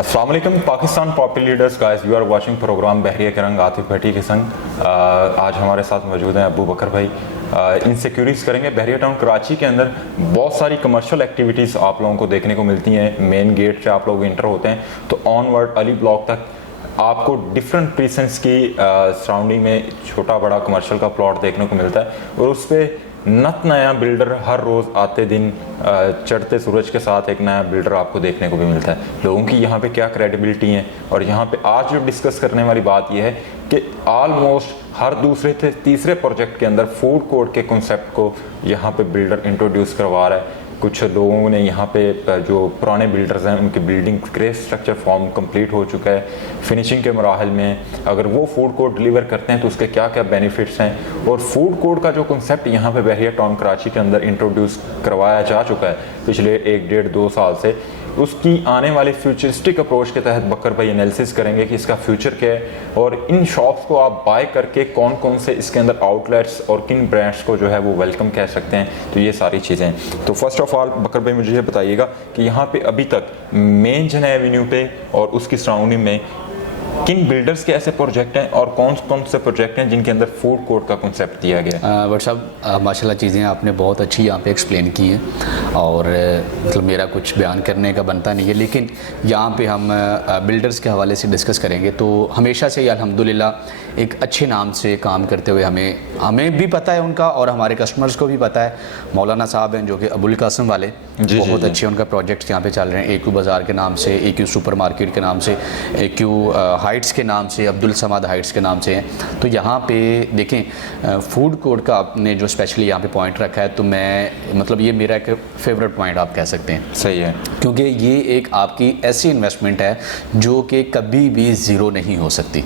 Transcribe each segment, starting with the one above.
अस्सलाम वालेकुम Pakistan popular leaders guys, you are watching programme Bahria के रंग आतिफ भट्टी के संग। आज हमारे साथ मौजूद हैं अबू बकर भाई। इनसे क्यूरीज करेंगे। बहरिया टाउन कराची के अंदर बहुत सारी कमर्शियल एक्टिविटीज़ आप लोगों को देखने को मिलती हैं। मेन गेट से आप लोग इंटर होते हैं तो ऑनवर्ड अली ब्लॉक तक आपको डिफरेंट प्रीसेंस की सराउंडिंग में छोटा बड़ा कमर्शियल का प्लॉट देखने को मिलता है और उस पर नत नया बिल्डर हर रोज़ आते दिन चढ़ते सूरज के साथ एक नया बिल्डर आपको देखने को भी मिलता है। लोगों की यहाँ पे क्या क्रेडिबिलिटी है और यहाँ पे आज जो डिस्कस करने वाली बात यह है कि ऑलमोस्ट हर दूसरे से तीसरे प्रोजेक्ट के अंदर फूड कोर्ट के कॉन्सेप्ट को यहाँ पे बिल्डर इंट्रोड्यूस करवा रहा है। कुछ लोगों ने यहाँ पे जो पुराने बिल्डर्स हैं उनकी building grey structure form complete हो चुका है। फिनिशिंग के मराहल में अगर वो फूड कोर्ट डिलीवर करते हैं तो उसके क्या क्या बेनिफिट्स हैं और फूड कोर्ट का जो कॉन्सेप्ट यहाँ पे बहरिया टाउन कराची के अंदर इंट्रोड्यूस करवाया जा चुका है पिछले 1-1.5-2 साल से, उसकी आने वाले फ्यूचरिस्टिक अप्रोच के तहत बकर भाई एनालिसिस करेंगे कि इसका फ्यूचर क्या है और इन शॉप्स को आप बाय करके कौन कौन से इसके अंदर आउटलेट्स और किन ब्रांड्स को जो है वो वेलकम कह सकते हैं। तो ये सारी चीज़ें। तो फर्स्ट ऑफ ऑल बकर भाई मुझे ये बताइएगा कि यहाँ पे अभी तक मेन जन एवेन्यू पे और उसकी सराउंडिंग में किन बिल्डर्स के ऐसे प्रोजेक्ट हैं और कौन कौन से प्रोजेक्ट हैं जिनके अंदर फूड कोर्ट का कॉन्सेप्ट दिया गया है। बट साहब माशाल्लाह चीज़ें आपने बहुत अच्छी यहाँ पे एक्सप्लेन की हैं और मतलब मेरा कुछ बयान करने का बनता नहीं है, लेकिन यहाँ पे हम बिल्डर्स के हवाले से डिस्कस करेंगे। तो हमेशा से अल्हम्दुलिल्लाह एक अच्छे नाम से काम करते हुए हमें भी पता है उनका और हमारे कस्टमर्स को भी पता है। मौलाना साहब हैं जो कि अबुल कासिम वाले, बहुत अच्छे उनका प्रोजेक्ट्स यहाँ पे चल रहे हैं। AQ बाज़ार के नाम से, AQ सुपर मार्केट के नाम से, AQ हाइट्स के नाम से, अब्दुल समाद हाइट्स के नाम से हैं। तो यहाँ पे देखें फूड कोर्ट का आपने जो स्पेशली यहाँ पे पॉइंट रखा है, तो मैं मतलब ये मेरा एक फेवरेट पॉइंट आप कह सकते हैं। सही है, क्योंकि ये एक आपकी ऐसी इन्वेस्टमेंट है जो कि कभी भी ज़ीरो नहीं हो सकती।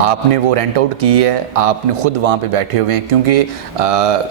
आपने वो रेंट आउट की है, आपने खुद वहाँ पे बैठे हुए हैं। क्योंकि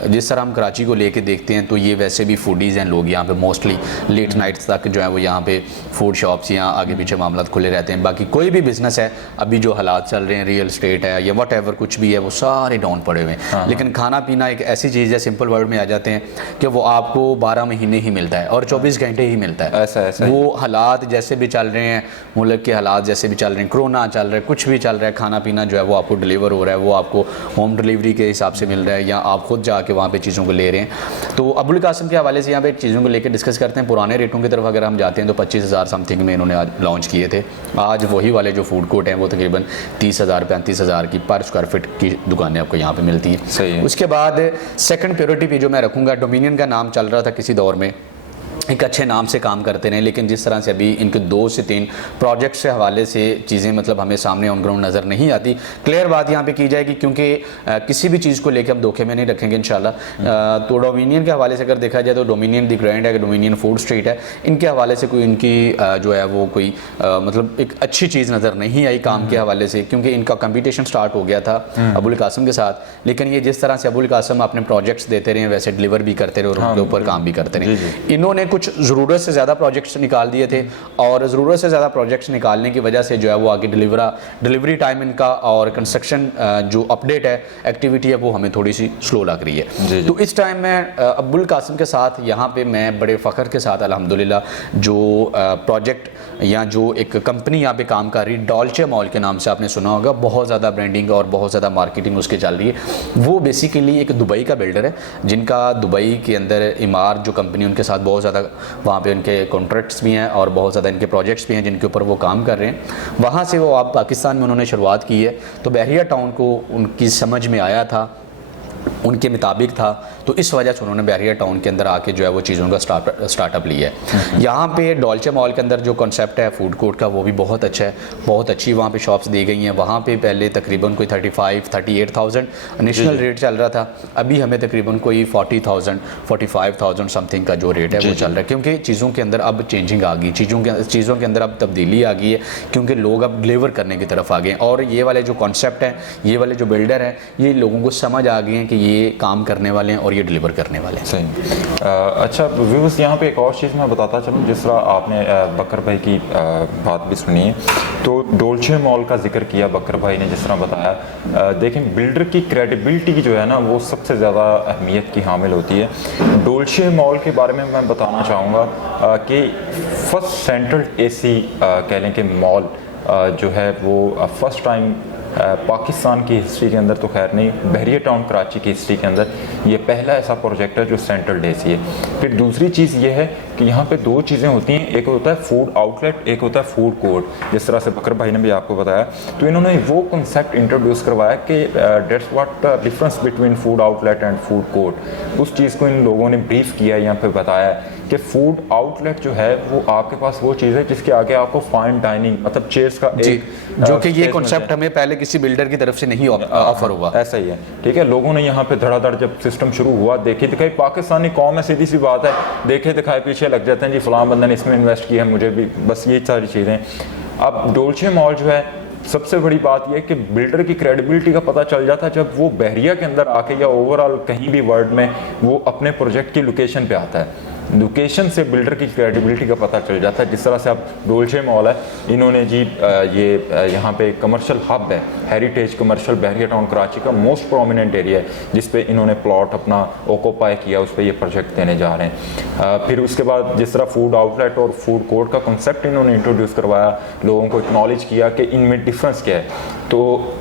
जिस तरह हम कराची को लेके देखते हैं तो ये वैसे भी फूडीज़ हैं लोग, यहाँ पे मोस्टली लेट नाइट्स तक जो है वो यहाँ पे फूड शॉप्स या आगे पीछे मामला खुले रहते हैं। बाकी कोई भी बिज़नेस है, अभी जो हालात चल रहे हैं, रियल स्टेट है या वट एवर कुछ भी है, वो सारे डाउन पड़े हुए हैं। लेकिन खाना पीना एक ऐसी चीज़ है, सिंपल वर्ड में आ जाते हैं कि वो आपको 12 महीने ही मिलता है और 24 घंटे ही मिलता है। ऐसा वो हालात जैसे भी चल रहे हैं, मुल्क के हालात जैसे भी चल रहे हैं, कोरोना चल रहा है, कुछ भी चल रहा है, खाना पीना जो है वो आपको डिलीवर हो रहा है, वो आपको होम डिलीवरी के हिसाब से मिल रहा है या आप खुद जाके वहाँ पे चीज़ों को ले रहे हैं। तो अबुल कासिम के हवाले से यहाँ पे चीज़ों को लेकर डिस्कस करते हैं। पुराने रेटों की तरफ अगर हम जाते हैं तो 25,000 समथिंग में इन्होंने आज लॉन्च किए थे। आज वही वाले जो फूड कोर्ट हैं वो तकरीबन 30,000-35,000 की पर स्क्वायर फीट की दुकानें आपको यहाँ पे मिलती हैं। सही है। उसके बाद सेकंड प्रायोरिटी पे जो मैं रखूँगा, डोमिनियन का नाम चल रहा था किसी दौर में, एक अच्छे नाम से काम करते रहे, लेकिन जिस तरह से अभी इनके 2 से 3 प्रोजेक्ट से हवाले से चीज़ें मतलब हमें सामने ऑन ग्राउंड नज़र नहीं आती। क्लियर बात यहाँ पे की जाएगी क्योंकि किसी भी चीज़ को लेकर हम धोखे में नहीं रखेंगे इंशाल्लाह। तो डोमिनियन के हवाले से अगर देखा जाए तो डोमिनियन द ग्रैंड है, डोमिनियन फूड स्ट्रीट है, इनके हवाले से कोई इनकी जो है वो कोई मतलब एक अच्छी चीज़ नज़र नहीं आई काम के हवाले से, क्योंकि इनका कंपटीशन स्टार्ट हो गया था अबुल कासिम के साथ। लेकिन ये जिस तरह से अबुल कासिम अपने प्रोजेक्ट्स देते रहे वैसे डिलीवर भी करते रहे और उनके ऊपर काम भी करते रहे। इन्होंने कुछ ज़रूरत से ज़्यादा प्रोजेक्ट्स निकाल दिए थे और ज़रूरत से ज़्यादा प्रोजेक्ट्स निकालने की वजह से जो है वो आगे डिलीवरी टाइम इनका और कंस्ट्रक्शन जो अपडेट है, एक्टिविटी है, वो हमें थोड़ी सी स्लो लग रही है। तो इस टाइम में अब्दुल कासिम के साथ यहाँ पे मैं बड़े फ़ख्र के साथ अल्हम्दुलिल्लाह जो प्रोजेक्ट या जो एक कंपनी यहाँ पे काम कर रही है, डॉल्चे मॉल के नाम से आपने सुना होगा, बहुत ज़्यादा ब्रांडिंग और बहुत ज़्यादा मार्केटिंग उसके चल रही है। वो बेसिकली एक दुबई का बिल्डर है जिनका दुबई के अंदर इमार जो कंपनी उनके साथ बहुत ज़्यादा वहाँ पे उनके कॉन्ट्रैक्ट्स भी हैं और बहुत ज़्यादा इनके प्रोजेक्ट्स भी हैं जिनके ऊपर वो काम कर रहे हैं। वहाँ से वो आप पाकिस्तान में उन्होंने शुरुआत की है। तो बहरिया टाउन को उनकी समझ में आया था, उनके मुताबिक था, तो इस वजह से उन्होंने बहरिया टाउन के अंदर आके जो है वो चीज़ों का स्टार्टअप लिया है। यहाँ पे डॉल्चे मॉल के अंदर जो कॉन्सेप्ट है फूड कोर्ट का वो भी बहुत अच्छा है, बहुत अच्छी वहाँ पे शॉप्स दी गई हैं। वहाँ पे पहले तकरीबन कोई 35-38,000 नेशनल रेट चल रहा था, अभी हमें तकरीबन कोई 40,000-45,000 समथिंग का जो रेट है वो चल रहा है, क्योंकि चीज़ों के अंदर अब चेंजिंग आ गई, चीज़ों के अंदर अब तब्दीली आ गई है, क्योंकि लोग अब डिलीवर करने की तरफ आ गए और ये वाले जो कॉन्सेप्ट हैं, ये वाले जो बिल्डर हैं, ये लोगों को समझ आ गए हैं कि ये काम करने वाले हैं और ये डिलीवर करने वाले हैं। सही। अच्छा व्यूअर्स, यहाँ पे एक और चीज़ मैं बताता चलूँ, जिस तरह आपने बकर भाई की बात भी सुनी है, तो डोल्चे मॉल का जिक्र किया बकर भाई ने, जिस तरह बताया। देखें, बिल्डर की क्रेडिबिलिटी जो है ना, वो सबसे ज़्यादा अहमियत की हामिल होती है। डोल्चे मॉल के बारे में मैं बताना चाहूँगा कि फर्स्ट सेंट्रल एसी कह लें कि मॉल जो है वो फर्स्ट टाइम पाकिस्तान की हिस्ट्री के अंदर, तो खैर नहीं, बहरिया टाउन कराची की हिस्ट्री के अंदर ये पहला ऐसा प्रोजेक्ट है जो सेंट्रल एसी है। फिर दूसरी चीज़ ये है कि यहाँ पे दो चीज़ें होती हैं, एक होता है फूड आउटलेट, एक होता है फूड कोर्ट। जिस तरह से बकर भाई ने भी आपको बताया, तो इन्होंने वो कंसेप्ट इंट्रोड्यूस करवाया कि that's what the difference between food outlet and food court. उस चीज़ को इन लोगों ने ब्रीफ किया, यहाँ पे बताया कि फूड आउटलेट जो है वो आपके पास वो चीज़ है जिसके आगे आपको फाइन डाइनिंग, मतलब चेयर्स का एक जो कि ये कॉन्सेप्ट हमें पहले किसी बिल्डर की तरफ से नहीं ऑफर हुआ। ऐसा ही है, ठीक है। लोगों ने यहाँ पे धड़ाधड़ जब सिस्टम शुरू हुआ, देखी दिखाई, पाकिस्तानी कौम है, सीधी सी बात है, देखे दिखाए पीछे लग जाते हैं जी, फलां बंदा ने इसमें इन्वेस्ट किया है, मुझे भी, बस ये सारी चीज़ें। अब डोल्चे मॉल जो है, सबसे बड़ी बात यह है कि बिल्डर की क्रेडिबिलिटी का पता चल जाता है जब वो बहरिया के अंदर आके या ओवरऑल कहीं भी वर्ल्ड में वो अपने प्रोजेक्ट की लोकेशन पे आता है। लोकेशन से बिल्डर की क्रेडिबिलिटी का पता चल जाता है। जिस तरह से अब डोल्चे मॉल है, इन्होंने जी ये यहाँ पे कमर्शियल हब है, हेरिटेज कमर्शियल, बहरिया टाउन कराची का मोस्ट प्रोमिनेंट एरिया है, जिस पे इन्होंने प्लॉट अपना ऑक्यूपाई किया, उस पर ये प्रोजेक्ट देने जा रहे हैं। फिर उसके बाद जिस तरह फूड आउटलेट और फूड कोर्ट का कंसेप्ट इन्होंने इंट्रोड्यूस करवाया, लोगों को एक्नॉलेज किया कि इनमें डिफरेंस क्या है। तो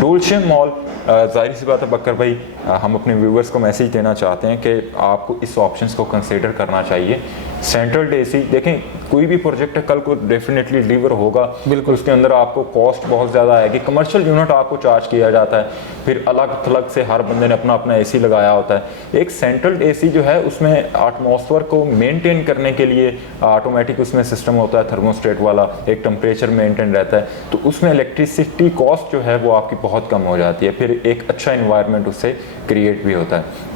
डोल्चे मॉल, जाहिर सी बात है बकर भाई, हम अपने व्यूवर्स को मैसेज देना चाहते हैं कि आपको इस ऑप्शंस को कंसीडर करना चाहिए। सेंट्रल एसी देखें, कोई भी प्रोजेक्ट है कल को डेफिनेटली डिलीवर होगा, बिल्कुल उसके अंदर आपको कॉस्ट बहुत ज़्यादा आएगी। कमर्शियल यूनिट आपको चार्ज किया जाता है, फिर अलग थलग से हर बंदे ने अपना अपना एसी लगाया होता है। एक सेंट्रल एसी जो है उसमें एटमॉस्फेयर को मेंटेन करने के लिए ऑटोमेटिक उसमें सिस्टम होता है, थर्मोस्टेट वाला, एक टेम्परेचर मेंटेन रहता है, तो उसमें इलेक्ट्रिसिटी कॉस्ट जो है वो आपकी बहुत कम हो जाती है, फिर एक अच्छा इन्वायरमेंट उससे क्रिएट भी होता है।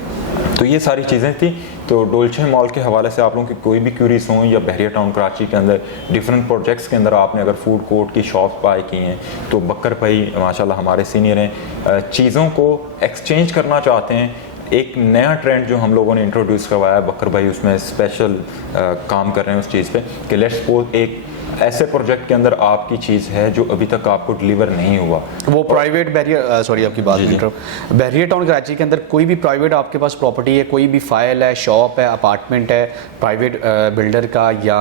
तो ये सारी चीज़ें थी। तो डोल्चे मॉल के हवाले से आप लोगों की कोई भी क्यूरीज हों, या बहरिया टाउन कराची के अंदर डिफरेंट प्रोजेक्ट्स के अंदर आपने अगर फूड कोर्ट की शॉप बाय की हैं, तो बकर भाई माशाल्लाह हमारे सीनियर हैं, चीज़ों को एक्सचेंज करना चाहते हैं। एक नया ट्रेंड जो हम लोगों ने इंट्रोड्यूस करवाया है, बकर भाई उसमें स्पेशल काम कर रहे हैं उस चीज़ पे कि लेट्स सपोज एक ऐसे प्रोजेक्ट के अंदर आपकी चीज़ है जो अभी तक आपको डिलीवर नहीं हुआ, वो प्राइवेट बहरिया, सॉरी आपकी बात बहरिया टाउन कराची के अंदर कोई भी प्राइवेट आपके पास प्रॉपर्टी है, कोई भी फाइल है, शॉप है, अपार्टमेंट है, प्राइवेट बिल्डर का या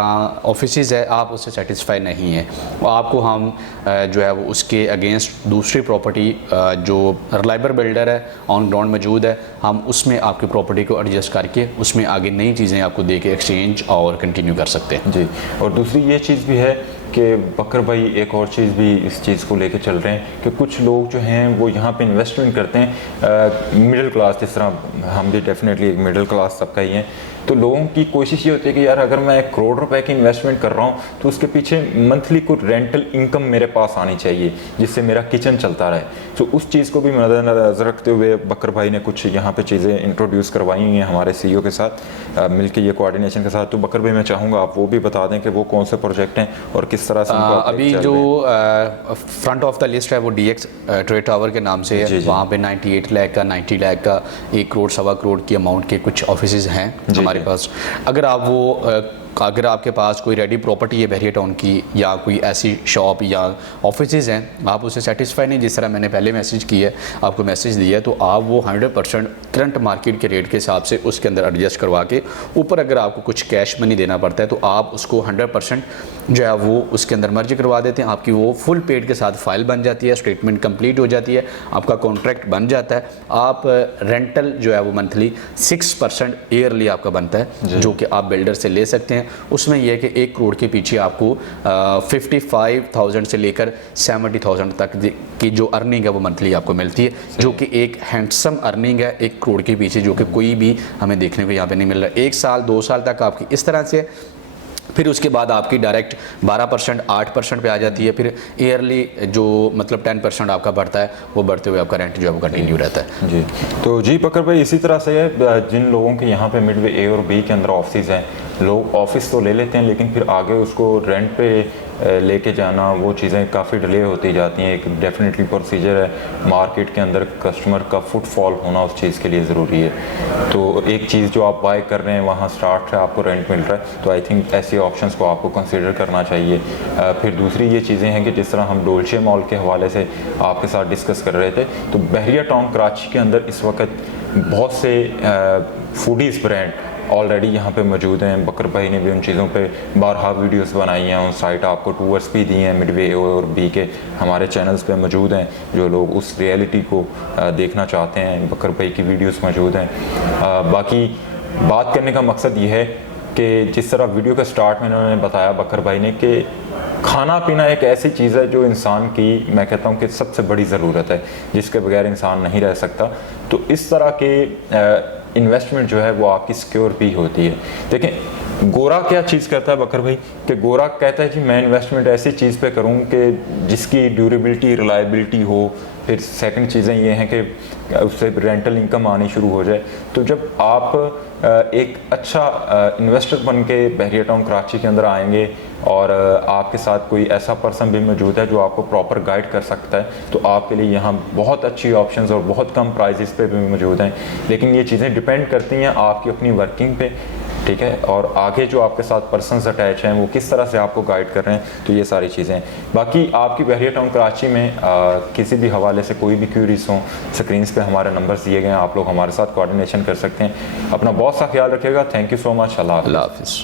ऑफिसेज है, आप उससे सेटिस्फाई नहीं है, आपको हम जो है वो उसके अगेंस्ट दूसरी प्रॉपर्टी जो रिलायबल बिल्डर है ऑन ग्राउंड मौजूद है, हम उसमें आपकी प्रॉपर्टी को एडजस्ट करके उसमें आगे नई चीज़ें आपको दे के एक्सचेंज और कंटिन्यू कर सकते हैं जी। और दूसरी ये चीज़ भी है कि बकर भाई एक और चीज़ भी इस चीज़ को लेके चल रहे हैं कि कुछ लोग जो हैं वो यहाँ पे इन्वेस्टमेंट करते हैं, मिडिल क्लास, जिस तरह हम भी डेफिनेटली एक मिडिल क्लास तबका ही हैं, तो लोगों की कोशिश ये होती है कि यार अगर मैं 1 करोड़ रुपए की इन्वेस्टमेंट कर रहा हूँ तो उसके पीछे मंथली कुछ रेंटल इनकम मेरे पास आनी चाहिए जिससे मेरा किचन चलता रहे। तो उस चीज़ को भी मद्देनजर रखते हुए बकर भाई ने कुछ यहाँ पे चीज़ें इंट्रोड्यूस करवाई हैं हमारे CEO के साथ मिलकर, ये कोऑर्डिनेशन के साथ। तो बकर भाई मैं चाहूँगा आप वो भी बता दें कि वो कौन से प्रोजेक्ट हैं और किस तरह से अभी जो फ्रंट ऑफ द लिस्ट है वो DX ट्रेड टावर के नाम से है, वहाँ पे 98 लाख का, 90 लाख का, 1 करोड़, 1.25 करोड़ की अमाउंट के कुछ ऑफिसेज हैं हमारे पास। अगर आपके पास कोई रेडी प्रॉपर्टी है बहरिया टाउन की या कोई ऐसी शॉप या ऑफिसेज हैं, आप उससे सेटिस्फाई नहीं, जिस तरह मैंने पहले मैसेज किया है, आपको मैसेज दिया है, तो आप वो 100% करंट मार्केट के रेट के हिसाब से उसके अंदर एडजस्ट करवा के ऊपर अगर आपको कुछ कैश मनी देना पड़ता है तो आप उसको 100% जो है वो उसके अंदर मर्ज करवा देते हैं। आपकी वो फुल पेड के साथ फाइल बन जाती है, स्टेटमेंट कंप्लीट हो जाती है, आपका कॉन्ट्रैक्ट बन जाता है। आप रेंटल जो है वो मंथली 6% ईयरली आपका बनता है, जो कि आप बिल्डर से ले सकते हैं। उसमें यह है कि 1 करोड़ के पीछे आपको 55,000 से लेकर 70,000 तक की जो अर्निंग है वो मंथली आपको मिलती है, जो कि एक हैंडसम अर्निंग है 1 करोड़ के पीछे, जो कि कोई भी हमें देखने को यहाँ पे नहीं मिल रहा। 1 साल 2 साल तक आपकी इस तरह से, फिर उसके बाद आपकी डायरेक्ट 12% 8% पे आ जाती है, फिर ईयरली जो मतलब 10% आपका बढ़ता है, वो बढ़ते हुए आपका रेंट जो है वो कंटिन्यू रहता है जी। तो जी बकर भाई इसी तरह से है, जिन लोगों के यहाँ पे मिडवे A और B के अंदर ऑफिस हैं लोग ऑफिस तो ले लेते हैं लेकिन फिर आगे उसको रेंट पे लेके जाना, वो चीज़ें काफ़ी डिले होती जाती हैं। एक डेफिनेटली प्रोसीजर है, मार्केट के अंदर कस्टमर का फुटफॉल होना उस चीज़ के लिए ज़रूरी है। तो एक चीज़ जो आप बाय कर रहे हैं वहाँ स्टार्ट है, आपको रेंट मिल रहा है, तो आई थिंक ऐसे ऑप्शंस को आपको कंसिडर करना चाहिए। फिर दूसरी ये चीज़ें हैं कि जिस तरह हम डोल्चे मॉल के हवाले से आपके साथ डिस्कस कर रहे थे, तो बहरिया टाउन कराची के अंदर इस वक्त बहुत से फूडीज़ ब्रांड ऑलरेडी यहाँ पे मौजूद हैं। बकर भाई ने भी उन चीज़ों पे बारहा वीडियोस बनाई हैं, उन साइट आपको टूर्स भी दिए हैं, मिडवे और बी के हमारे चैनल्स पे मौजूद हैं। जो लोग उस रियलिटी को देखना चाहते हैं, बकर भाई की वीडियोस मौजूद हैं। बाकी बात करने का मकसद ये है कि जिस तरह वीडियो के स्टार्ट में उन्होंने बताया बकर भाई ने कि खाना पीना एक ऐसी चीज़ है जो इंसान की, मैं कहता हूँ कि सबसे बड़ी ज़रूरत है, जिसके बगैर इंसान नहीं रह सकता। तो इस तरह के इन्वेस्टमेंट जो है वो आपकी सिक्योर भी होती है। देखें गोरा क्या चीज़ करता है बकर भाई, कि गोरा कहता है कि मैं इन्वेस्टमेंट ऐसी चीज़ पे करूँ कि जिसकी ड्यूरेबिलिटी, रिलायबिलिटी हो। फिर सेकंड चीज़ें ये हैं कि उससे रेंटल इनकम आनी शुरू हो जाए। तो जब आप एक अच्छा इन्वेस्टर बन के बहरिया टाउन कराची के अंदर आएंगे और आपके साथ कोई ऐसा पर्सन भी मौजूद है जो आपको प्रॉपर गाइड कर सकता है, तो आपके लिए यहाँ बहुत अच्छी ऑप्शंस और बहुत कम प्राइजेस पे भी मौजूद हैं। लेकिन ये चीज़ें डिपेंड करती हैं आपकी अपनी वर्किंग पे, ठीक है, और आगे जो आपके साथ पर्सन्स अटैच हैं वो किस तरह से आपको गाइड कर रहे हैं। तो ये सारी चीज़ें, बाकी आपकी बहरिया टाउन कराची में किसी भी हवाले से कोई भी क्यूरीज हों, स्क्रीन्स पे हमारे नंबर्स दिए गए हैं, आप लोग हमारे साथ कोऑर्डिनेशन कर सकते हैं। अपना बहुत सा ख्याल रखिएगा। Thank you so much. अल्लाह हाफ़िज़।